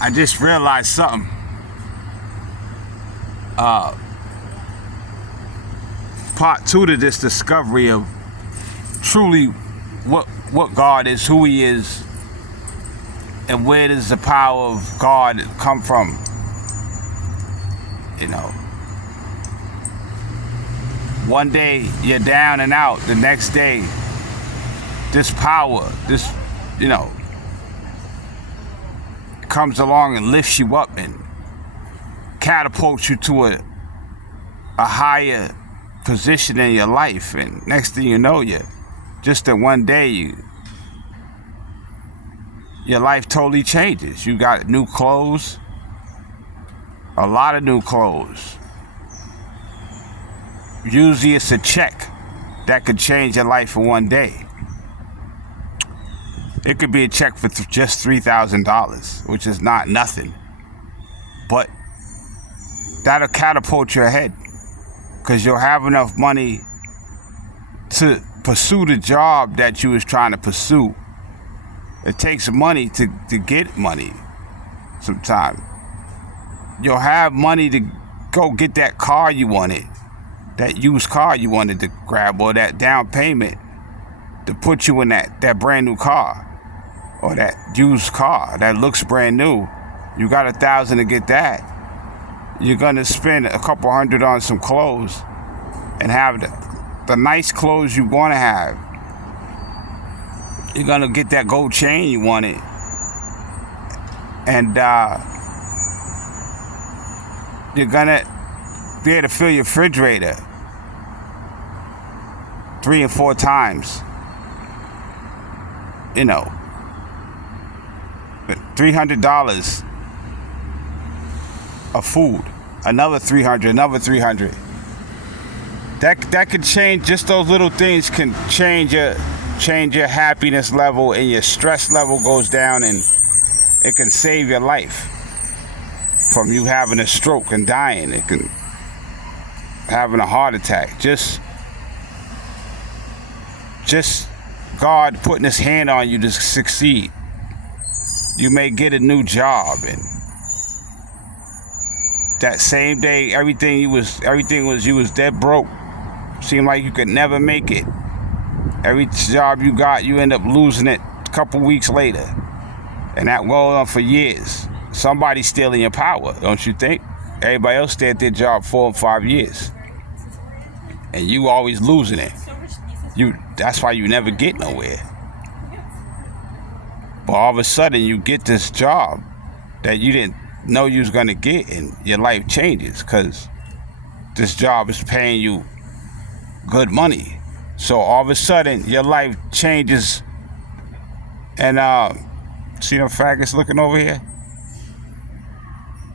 I just realized something. Part 2 to this discovery of truly what God is, who He is, and where does the power of God come from? You know, one day you're down and out, the next day this power, this, you know, comes along and lifts you up and catapults you to a higher position in your life, and next thing you know, just in one day your life totally changes. You got new clothes, a lot of new clothes. Usually it's a check that could change your life in one day. It could be a check for just $3,000, which is not nothing, but that'll catapult you ahead, because you'll have enough money to pursue the job that you was trying to pursue. It takes money to get money sometimes. You'll have money to go get that car you wanted, that used car you wanted to grab, or that down payment to put you in that brand new car, or that used car that looks brand new. You got $1,000 to get that. You're gonna spend a couple hundred on some clothes and have the nice clothes you want to have. You're gonna get that gold chain you wanted, and you're gonna be able to fill your refrigerator 3 and 4 times. You know, $300 of food, another $300, another $300. That could change. Just those little things can change your happiness level, and your stress level goes down, and it can save your life from you having a stroke and dying. It can having a heart attack. Just God putting His hand on you to succeed. You may get a new job, and that same day, everything you was dead broke. Seemed like you could never make it. Every job you got, you end up losing it a couple weeks later, and that goes on for years. Somebody's stealing your power, don't you think? Everybody else stayed at their job 4 and 5 years, and you always losing it. That's why you never get nowhere. But all of a sudden, you get this job that you didn't know you was gonna get, and your life changes because this job is paying you good money. So all of a sudden, your life changes. And see them faggots looking over here?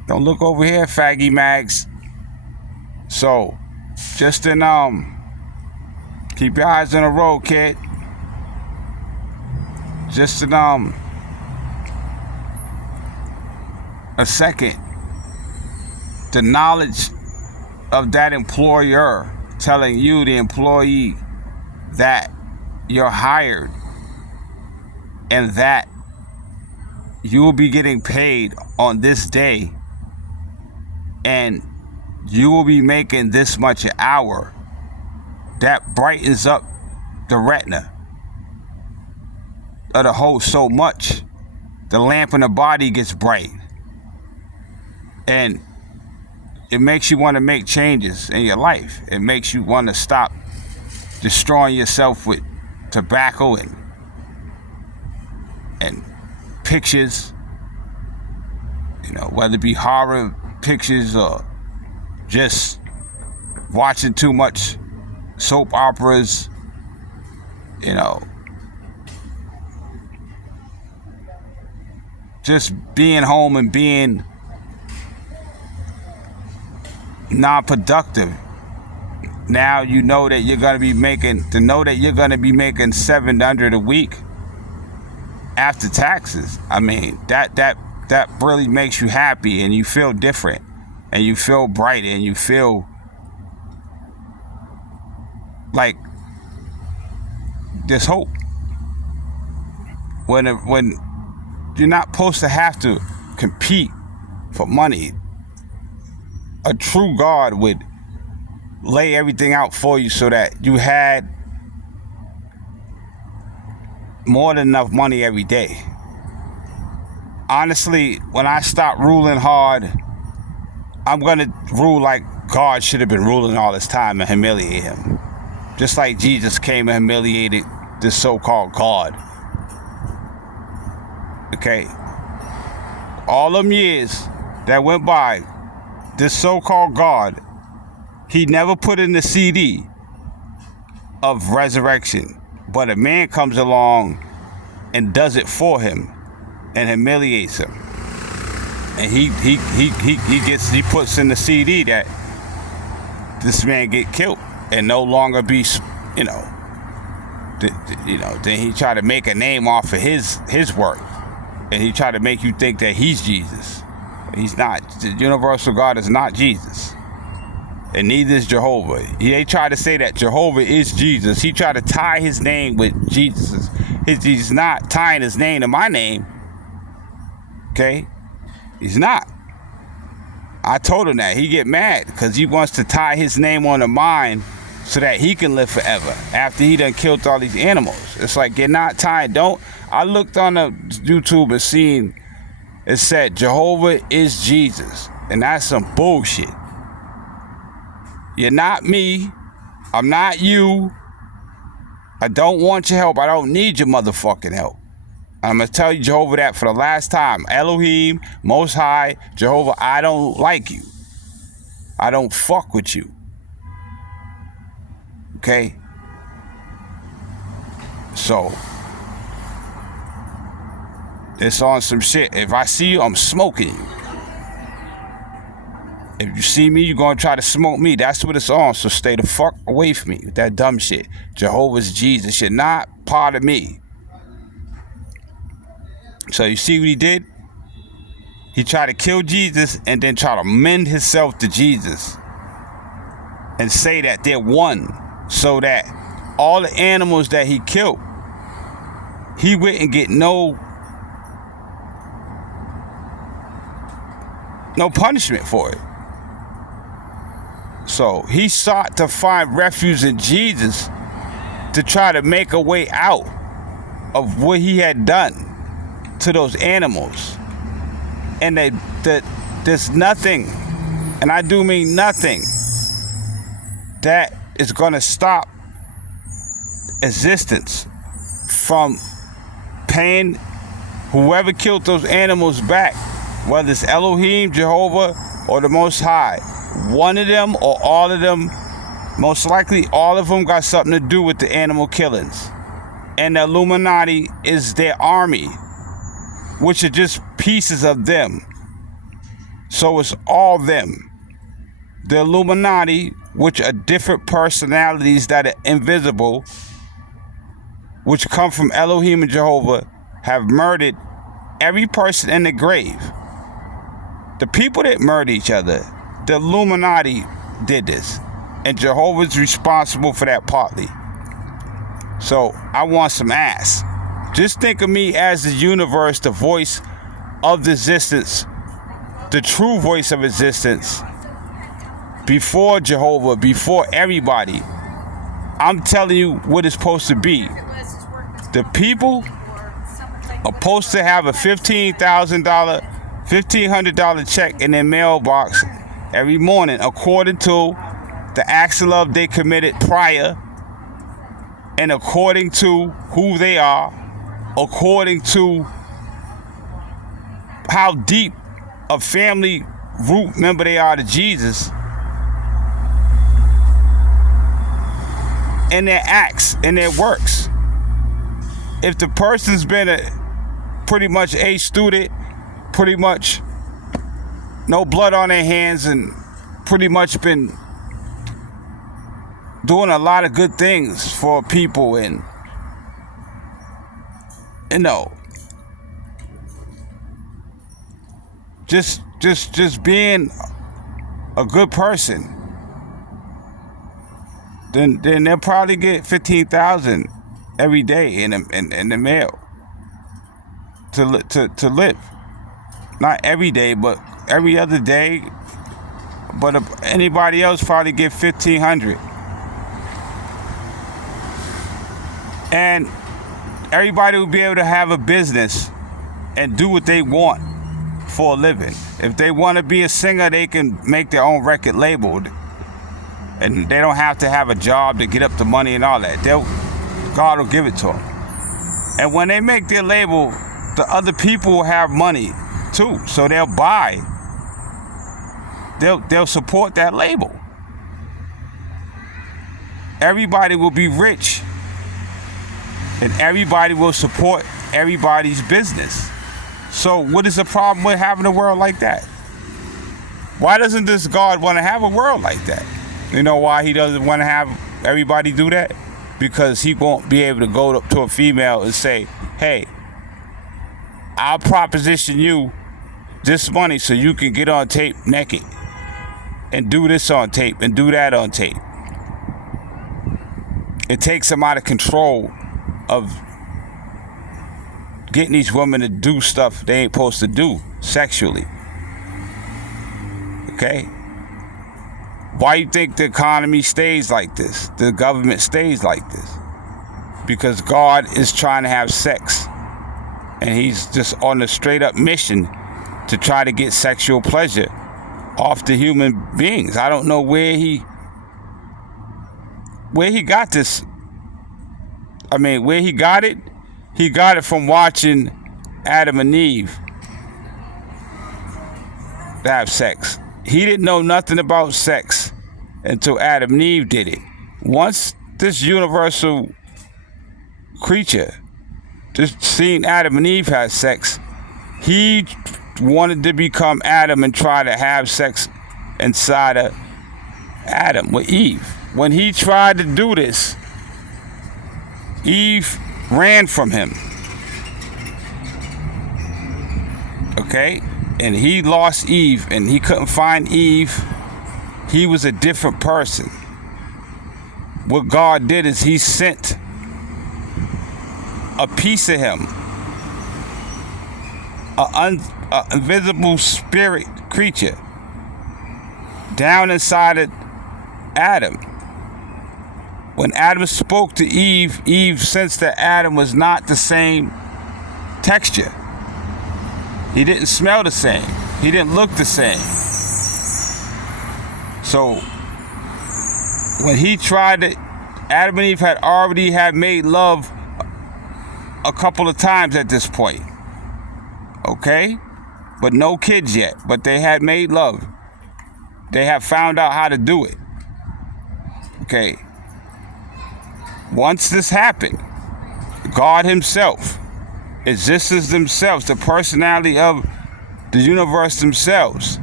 Don't look over here, faggy mags. So just in keep your eyes on the road, kid. Just in a second, the knowledge of that employer telling you, the employee, that you're hired and that you will be getting paid on this day and you will be making this much an hour, that brightens up the retina of the whole so much. The lamp in the body gets bright, and it makes you want to make changes in your life. It makes you want to stop destroying yourself with tobacco and pictures, you know, whether it be horror pictures or just watching too much soap operas, you know, just being home and being non-productive. Now you know that you're gonna be making $700 a week after taxes. I mean, that really makes you happy, and you feel different, and you feel bright, and you feel like there's hope. When you're not supposed to have to compete for money. A true God would lay everything out for you so that you had more than enough money every day. Honestly, when I stop ruling hard, I'm gonna rule like God should have been ruling all this time and humiliate him. Just like Jesus came and humiliated this so-called God. Okay? All them years that went by, this so-called God, he never put in the CD of resurrection. But a man comes along and does it for him and humiliates him. And he puts in the CD that this man get killed and no longer be, then he tried to make a name off of his work. And he tried to make you think that he's Jesus. He's not. The universal God is not Jesus. And neither is Jehovah. They tried to say that Jehovah is Jesus. He tried to tie his name with Jesus. He's not tying his name to my name. Okay? He's not. I told him that. He get mad because he wants to tie his name on to mine so that he can live forever after he done killed all these animals. It's like, you're not tying. I looked on the YouTube and seen it said Jehovah is Jesus. And that's some bullshit. You're not me. I'm not you. I don't want your help. I don't need your motherfucking help. I'm going to tell you, Jehovah, that for the last time. Elohim, Most High, Jehovah, I don't like you. I don't fuck with you. Okay? So, it's on some shit. If I see you, I'm smoking you. If you see me, you're going to try to smoke me. That's what it's on. So stay the fuck away from me with that dumb shit. Jehovah's Jesus. You're not part of me. So you see what he did? He tried to kill Jesus and then try to mend himself to Jesus. And say that they're one. So that all the animals that he killed, he wouldn't get no punishment for it. So he sought to find refuge in Jesus to try to make a way out of what he had done to those animals. And there's nothing, and I do mean nothing, that is going to stop existence from paying whoever killed those animals back, whether it's Elohim, Jehovah, or the Most High. One of them or all of them, most likely all of them got something to do with the animal killings. And the Illuminati is their army, which are just pieces of them. So it's all them. The Illuminati, which are different personalities that are invisible, which come from Elohim and Jehovah, have murdered every person in the grave. The people that murder each other, the Illuminati did this. And Jehovah's responsible for that partly. So I want some ass. Just think of me as the universe, the voice of the existence, the true voice of existence. Before Jehovah, before everybody. I'm telling you what it's supposed to be. The people are supposed to have a $1,500 check in their mailbox every morning, according to the acts of love they committed prior, and according to who they are, according to how deep a family root member they are to Jesus, and their acts and their works. If the person's been pretty much a student, pretty much no blood on their hands, and pretty much been doing a lot of good things for people, and just being a good person, then they'll probably get 15,000 every day in the mail to live. not every day, but every other day. But anybody else probably get $1,500. And everybody will be able to have a business and do what they want for a living. If they want to be a singer, they can make their own record label. And they don't have to have a job to get up the money and all that. God will give it to them. And when they make their label, the other people will have money too. So they'll buy. They'll support that label. Everybody will be rich. And everybody will support everybody's business. So what is the problem with having a world like that? Why doesn't this God want to have a world like that? You know why he doesn't want to have everybody do that? Because he won't be able to go to a female and say, hey, I'll proposition you this money so you can get on tape naked and do this on tape and do that on tape. It takes them out of control of getting these women to do stuff they ain't supposed to do sexually. Okay? Why you think the economy stays like this? The government stays like this? Because God is trying to have sex. And he's just on a straight up mission to try to get sexual pleasure off the human beings. I don't know where he got this. I mean, where he got it from watching Adam and Eve have sex. He didn't know nothing about sex until Adam and Eve did it. Once this universal creature just seen Adam and Eve have sex, he wanted to become Adam and try to have sex inside of Adam with Eve. When he tried to do this, Eve ran from him. Okay? And he lost Eve, and he couldn't find Eve. He was a different person. What God did is he sent a piece of him, an invisible spirit creature, down inside of Adam. When Adam spoke to Eve, Eve sensed that Adam was not the same texture. He didn't smell the same. He didn't look the same. So when he tried to, Adam and Eve had already made love a couple of times at this point. Okay? But no kids yet. But they had made love. They have found out how to do it. Okay. Once this happened, God himself, existence themselves, the personality of the universe themselves,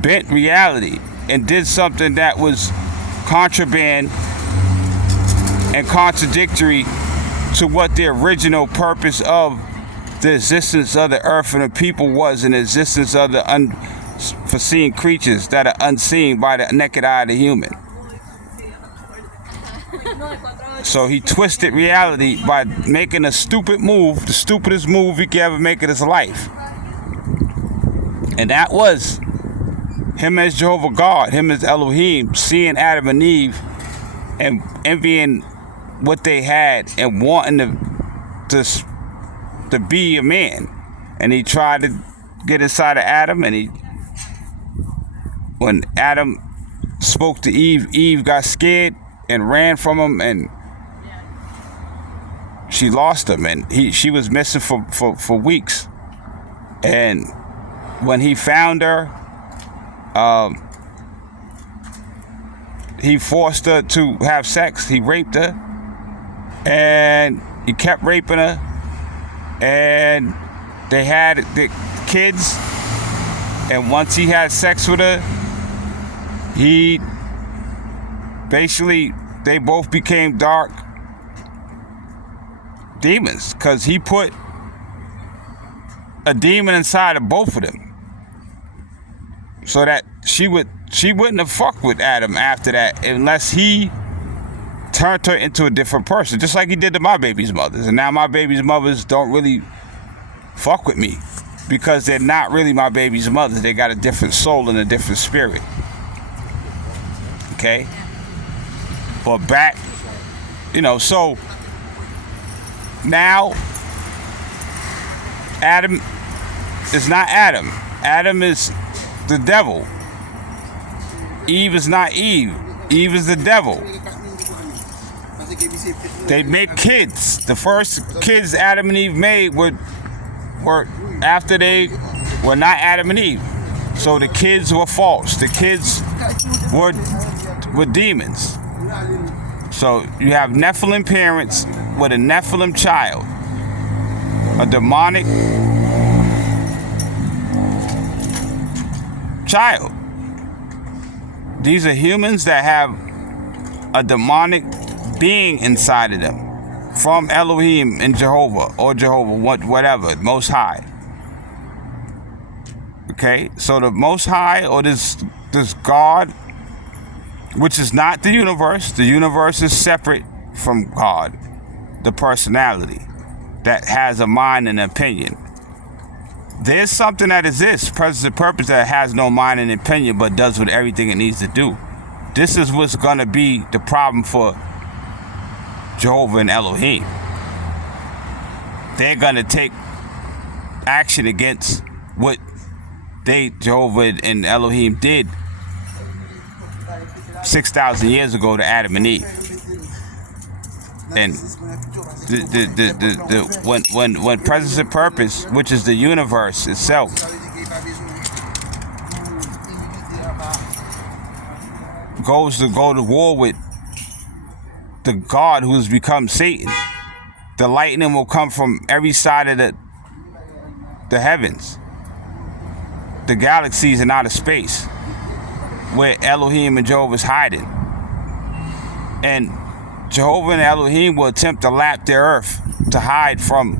bent reality and did something that was contraband and contradictory to what the original purpose of the existence of the earth and the people was, and the existence of the unforeseen creatures that are unseen by the naked eye of the human. So he twisted reality by making a stupid move, the stupidest move he could ever make in his life. And that was him as Jehovah God, him as Elohim, seeing Adam and Eve and envying what they had and wanting to be a man. And he tried to get inside of Adam, and when Adam spoke to Eve, Eve got scared and ran from him, and she lost him, and she was missing for weeks. And when he found her, he forced her to have sex. He raped her, and he kept raping her, and they had the kids. And once he had sex with her, he basically, they both became dark demons, because he put a demon inside of both of them, so that she wouldn't have fucked with Adam after that unless he turned her into a different person, just like he did to my baby's mothers. And now my baby's mothers don't really fuck with me. because they're not really my baby's mother. They got a different soul and a different spirit. Okay? But back, so now Adam is not Adam. Adam is the devil. Eve is not Eve. Eve is the devil. They make kids. The first kids Adam and Eve made were after they were not Adam and Eve. So the kids were false. The kids were demons. So you have Nephilim parents with a Nephilim child, a demonic child. These are humans that have a demonic being inside of them from Elohim and Jehovah, or Jehovah, whatever, Most High. Okay, so the Most High, or this God, which is not the universe. The universe is separate from God, the personality that has a mind and opinion. There's something that exists, presence and purpose, that has no mind and opinion, but does with everything it needs to do. This is what's going to be the problem for Jehovah and Elohim. They're going to take action against what Jehovah and Elohim did 6,000 years ago to Adam and Eve. And when presence and purpose, which is the universe itself, goes to go to war with the God who's become Satan, the lightning will come from every side of the heavens, the galaxies and outer space, where Elohim and Jehovah is hiding. And Jehovah and Elohim will attempt to lap the earth to hide from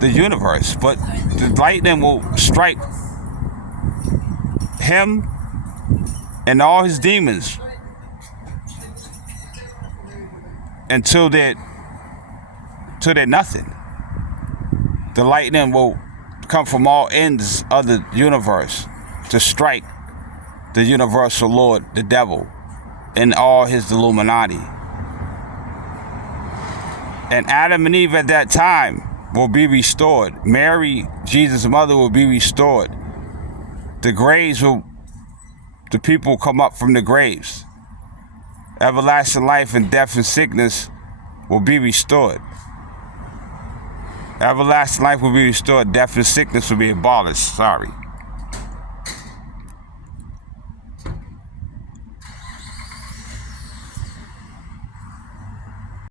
the universe. But the lightning will strike him and all his demons until they're nothing. The lightning will come from all ends of the universe to strike the universal Lord, the devil, and all his Illuminati. And Adam and Eve at that time will be restored. Mary, Jesus' mother, will be restored. The people will come up from the graves. Everlasting life and death and sickness will be restored. Everlasting life will be restored. Death and sickness will be abolished. Sorry.